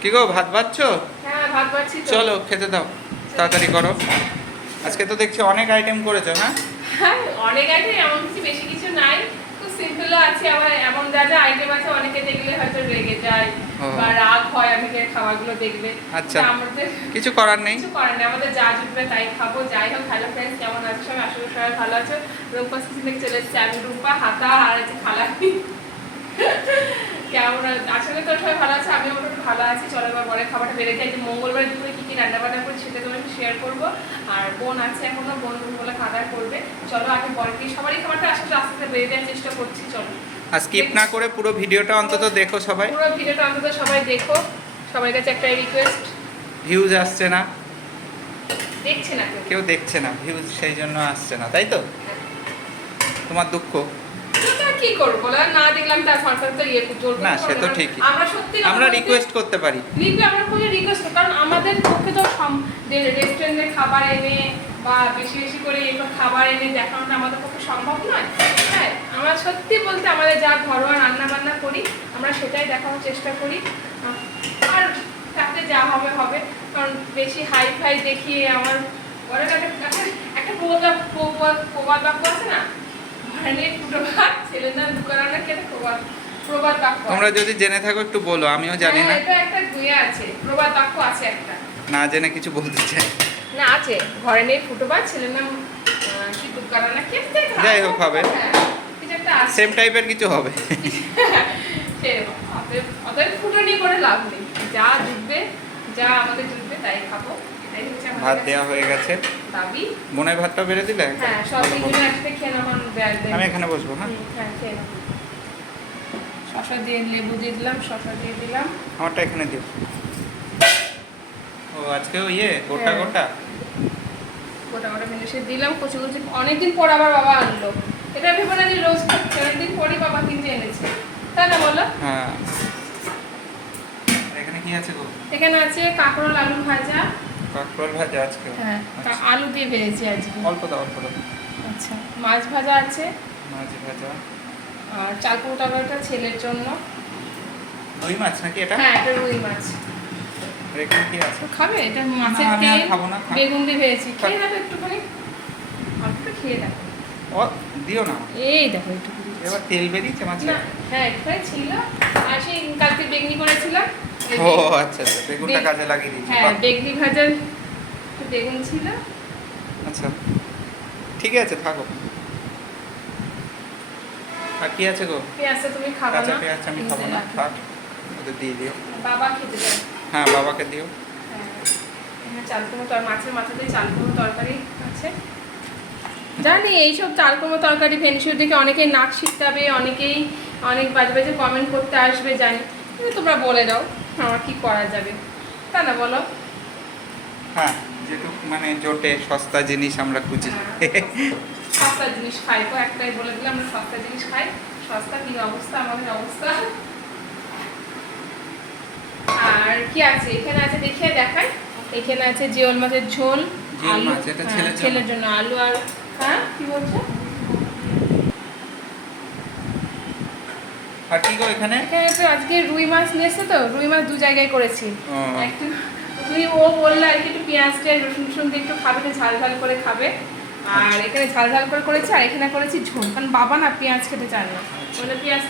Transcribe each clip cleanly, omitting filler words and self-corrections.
কি গো, ভাত বাচ্ছো? হ্যাঁ, ভাত বাড়ছি তো। চলো খেতে দাও, তাড়াতাড়ি করো। আজকে তো দেখছি অনেক আইটেম করেছো। হ্যাঁ হ্যাঁ, অনেক আইটেম, এমন কিছু বেশি কিছু নাই, খুব সিম্পলও আছে। আবার এমন যা যা আইটেম আছে অনেকে দেখলে হয়তো রেগে যায় বা রাগ হয় অনেকের খাবারগুলো দেখলে। আচ্ছা, আমাদের কিছু করার নেই। কিছু করার নেই, আমাদের যা জুটবে তাই খাবো। যাই হোক, হ্যালো ফ্রেন্ডস, কেমন আছো সবাই? আসলে সবাই ভালো আছো। রূপাস কিচেন থেকে চলে এসেছি আমি, রূপা, হাতা আর আছে খালাপি। কেমন আসলে তো সবাই ভালো আছে, আমিও মোটামুটি ভালো আছি। চলো এবার পরে খাবারটা বেড়ে যায়। যে মঙ্গলবার দুপুরে কি কি রান্না বান্না করি সেটা তোমার শেয়ার করবো। আর বোন আছে এখনো, বোন বলে খাবার করবে। চলো আগে পরে কি সবারই খাবারটা আসলে আস্তে আস্তে বেড়ে দেওয়ার চেষ্টা করছি। চলো আর স্কিপ না করে পুরো ভিডিওটা অন্তত দেখো সবাই। পুরো ভিডিওটা অন্তত সবাই দেখো। সবার কাছে একটা রিকোয়েস্ট। ভিউজ আসছে না, দেখছে না কেউ। কেউ দেখছে না, ভিউজ সেই জন্য আসছে না, তাই তো? তোমার দুঃখ। কি করবো বলো, না দেখলাম তার সরকার তো ইয়ে করতে না, সে তো ঠিকই। আমরা সত্যি আমরা রিকোয়েস্ট করতে পারি। আমরা খুবই রিকোয়েস্ট, কারণ আমাদের পক্ষে তো রেস্টুরেন্টে খাবার এনে বা বেশি বেশি করে খাবার এনে দেখানোটা আমাদের পক্ষে সম্ভব নয়। হ্যাঁ, আমরা সত্যি বলতে আমাদের যা ঘরোয়া রান্না বান্না করি আমরা সেটাই দেখানোর চেষ্টা করি। আর তাতে যা হবে হবে, কারণ বেশি হাই ফাই দেখিয়ে আমার ঘরের একটা প্রবাদ বাক্য আছে না, তোমরা যদি জেনে থাকো একটু বলো, আমিও জানি না। এটা একটা গুয়া আছে, প্রবাদ বাক্য আছে একটা। না জেনে কিছু বলতে চাই না, আছে, ঘরে নেই ফুটো ভাত, ছেলের নাম কি দুকারা না, কে যাই হোক হবে, কিছু একটা আছে, সেম টাইপের কিছু হবে। অতএব ফুটো নিয়ে করে লাভ নেই, যা জুটবে, যা আমাদের জুটবে তাই খাবো। ভাত দেওয়া হয়ে গেছে। দাবি মনে ভাতটা বেড়ে দিলে? হ্যাঁ, সব তিনজনে একসাথে খেয়ে নেওয়া। আমি এখানে বসবো। হ্যাঁ হ্যাঁ, খেয়ে নাও। শসা দিয়ে, লেবু দিয়ে দিলাম, শসা দিয়ে দিলাম। আমারটা এখানে দিও। ও আজকেও ইয়ে গোটা গোটা গোটা গোটা মিনিশে দিলাম, কচি কচি। অনেকদিন পর আবার বাবা আনলো, এটা ভেবে না যে রোজ খাচ্ছে, অনেকদিন পরই বাবা কিনতে এনেছে, তাই না বলো? হ্যাঁ। এখানে কি আছে গো? এখানে আছে কাঁকরোল আলু ভাজা। কাঁকরোল ভাজা আজকে? হ্যাঁ, আলু দিয়ে ভেজেছি আজকে। অল্প দাও, অল্প দাও। আচ্ছা, মাছ ভাজা আছে। মাছ ভাজা। আর চাল কুমড়ো তরকারিটা ছেলের জন্য। রুই মাছ নাকি এটা? হ্যাঁ, এটা রুই মাছ। আর এখানে কি আছে? খাবে? এটা মাছের আমি আর তেল, খাবো না। বেগুন দিয়ে ভেজেছি। খেয়ে দেখো একটুখানি, অল্প খেয়ে দেখো। ও দিও না, এই দেখো একটু। এবার তেল বেরিয়েছে মাছে? না, হ্যাঁ একটুখানি ছিল। আর সেই কালকে বেগনি করেছিলাম। ও আচ্ছা আচ্ছা, বেগুনটা কাজে লাগিয়ে দিয়েছি। হ্যাঁ, বেগনি ভাজার বেগুন ছিল। আচ্ছা ঠিক আছে, থাকো। আর কি আছে গো? পেঁয়াজটা তুমি খাবে না? কাঁচা পেঁয়াজ আমি খাবো না, থাক, ওদের দিয়ে দিও। বাবা খেতে চায়। হ্যাঁ, বাবাকে দিও। হ্যাঁ, এখানে চাল কুমড়ো, মাছের মাথা দিয়ে চাল কুমড়ো তরকারি আছে। জানি এইসব চাল কুমড়ো তরকারি ফেনিসুর দেখে অনেকেই নাক শিখতে, অনেকেই অনেক বাজে বাজে কমেন্ট করতে আসবে, জানি, কিন্তু তোমরা বলে দাও, আমার কি করা যাবে, তা না বলো? হ্যাঁ, যেটুকু মানে জোটে সস্তা জিনিস আমরা খুঁজি। সস্তা জিনিস খাই তো, একটাই বলে দিলাম, আমরা সস্তা জিনিস খাই। সস্তা কি অবস্থা, আমাদের অবস্থা। আর কি আছে এখানে? আছে দেখিয়ে দেখাই। এখানে আছে জিওল মাছের ঝোল, আলু, ছেলের জন্য আলু। আর হ্যাঁ, কি বলছো? আর কি গো এখানে? এখানে তো আজকে রুই মাছ নিয়ে এসেছে, তো রুই মাছ দু জায়গায় করেছি। একটু ও বললে আর কি একটু পেঁয়াজটা রসুন দিয়ে একটু খাবে, ঝাল ঝাল করে খাবে। আর এখানে ঝাল ঝাল করে করেছি, আর এখানে করেছি ঝোল, কারণ বাবা না পেঁয়াজ খেতে চায় না। মানে পেঁয়াজ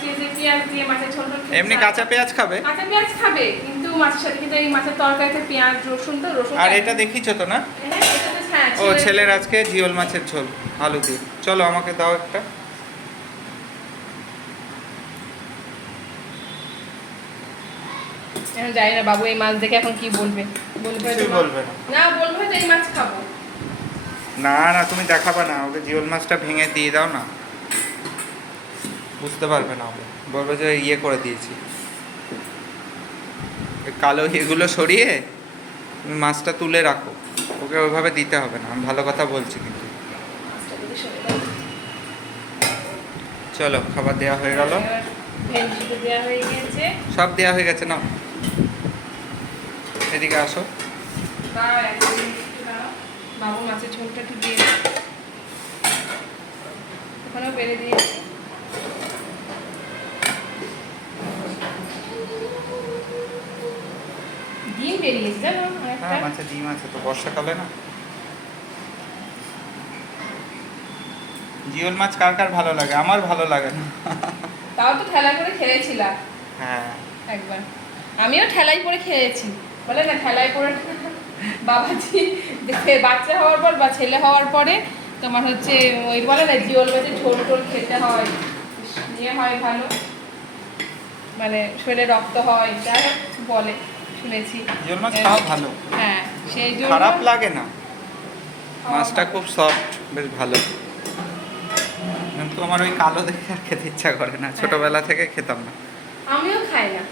দিয়ে মাছের ঝোল। এমনি কাঁচা পেঁয়াজ খাবে? কাঁচা পেঁয়াজ খাবে, কিন্তু মাছের সাথে কিন্তু এই মাছের তরকারিতে পেঁয়াজ রসুন তো রসুন। আর এটা দেখিছো তো না? হ্যাঁ, ও ছেলের আজকে জিওল মাছের ঝোল আলু দিয়ে। চলো আমাকে দাও একটা। জানি না বাবু এই মাছ দেখে এখন কি বলবে। বলবে না, বলবে তো এই মাছ খাবো না। না তুমি দেখাবে না ওকে, জিওল মাছটা ভেঙে দিয়ে দাও না, বুঝতে পারবে না। ওকে বলবে যে ইয়ে করে দিয়েছি, কালো এগুলো সরিয়ে তুমি মাছটা তুলে রাখো, ওকে ওইভাবে দিতে হবে না। আমি ভালো কথা বলছি কিন্তু। চলো, খাবার দেওয়া হয়ে গেল, সব দেওয়া হয়ে গেছে। নাও এদিকে আসো। বাবু মাছের ঝোলটা একটু দিয়ে ওখানেও বেড়ে দিয়েছি। ডিম বেরিয়েছে জানো একটা। হ্যাঁ মাছের ডিম আছে তো, বর্ষাকালে না। জিওল মাছ কার কার ভালো লাগে? আমার ভালো লাগে না। তাও তো ঠেলা করে খেয়েছিলাম হ্যাঁ একবার। আমিও ঠেলাই করে খেয়েছি, বলে না ঠেলাই করে বাবাজি বাচ্চা হওয়ার পর বা ছেলে হওয়ার পরে তোমার হচ্ছে ওই বলে না জিওল মাছের ঝোল টোল খেতে হয়, নিয়ে হয় ভালো, মানে শরীরে রক্ত হয়, যাই হোক বলে শুনেছি। জিওল মাছ খাওয়া ভালো, হ্যাঁ সেই জন্য খারাপ লাগে না, মাছটা খুব সফট, বেশ ভালো। কিন্তু আমার ওই কালো দেখে আর খেতে ইচ্ছা করে না, ছোটবেলা থেকে খেতাম না। আমিও খাই না,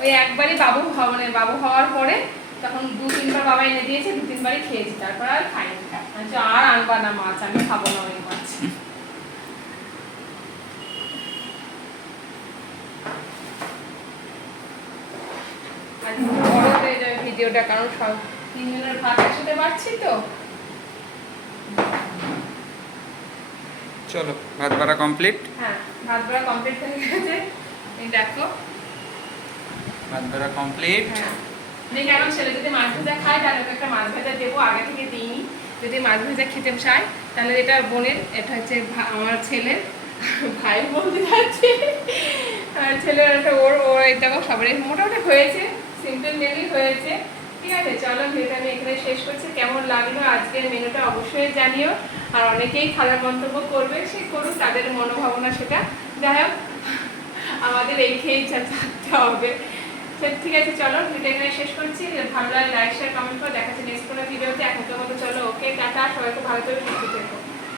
ওই একবারই মানে বাবু হওয়ার পরে তখন 2-3 বার বাবা এনে দিয়েছে, 2-3 বারই খেয়েছি, তারপর আর খাইনি। আচ্ছা আর আনবা না মাছ, আমি খাবো না ওই মাছ। আর বড় হয়ে যাবে ভিডিওটা, কারণ সব 3 জনের ভাত একসাথে বাড়ছি তো। চলো ভাত বাড়া কমপ্লিট। হ্যাঁ ভাত বাড়া কমপ্লিট হয়ে গেছে, এই দেখো। ভাত বাড়া কমপ্লিট। হ্যাঁ দেখি এখন ছেলে যদি মাছ ভাজা খায় তাহলে ওকে একটা মাছ ভাজা দেবো, আগে থেকে দিইনি। যদি মাছ ভাজা খেতে চায় তাহলে এটা বোনের, এটা হচ্ছে আমার ছেলের, ভাই বলতে যাচ্ছে, আর ছেলের একটা ওর ওর এই দেখো সবারই মোটামুটি হয়েছে, সিম্পল মেনলি হয়েছে। ঠিক আছে চলো ভিডিওটা আমি এখানে শেষ করছি। কেমন লাগলো আজকের মেনুটা অবশ্যই জানিও, আর অনেকেই খারাপ মন্তব্য করবে, সে করুক, তাদের মনোভাবনা সেটা। যাই হোক আমাদের এই খেয়েই থাকতে হবে। ঠিক আছে চলো ভিডিও এখানে শেষ করছি। ভালো লাগলে লাইক শেয়ার কমেন্ট করে, দেখা যাচ্ছে নেক্সট কোনো ভিডিওতে। এখনকার মতো চলো, ওকে টাটা, সবাইকে ভালো করে সুস্থ থেকো।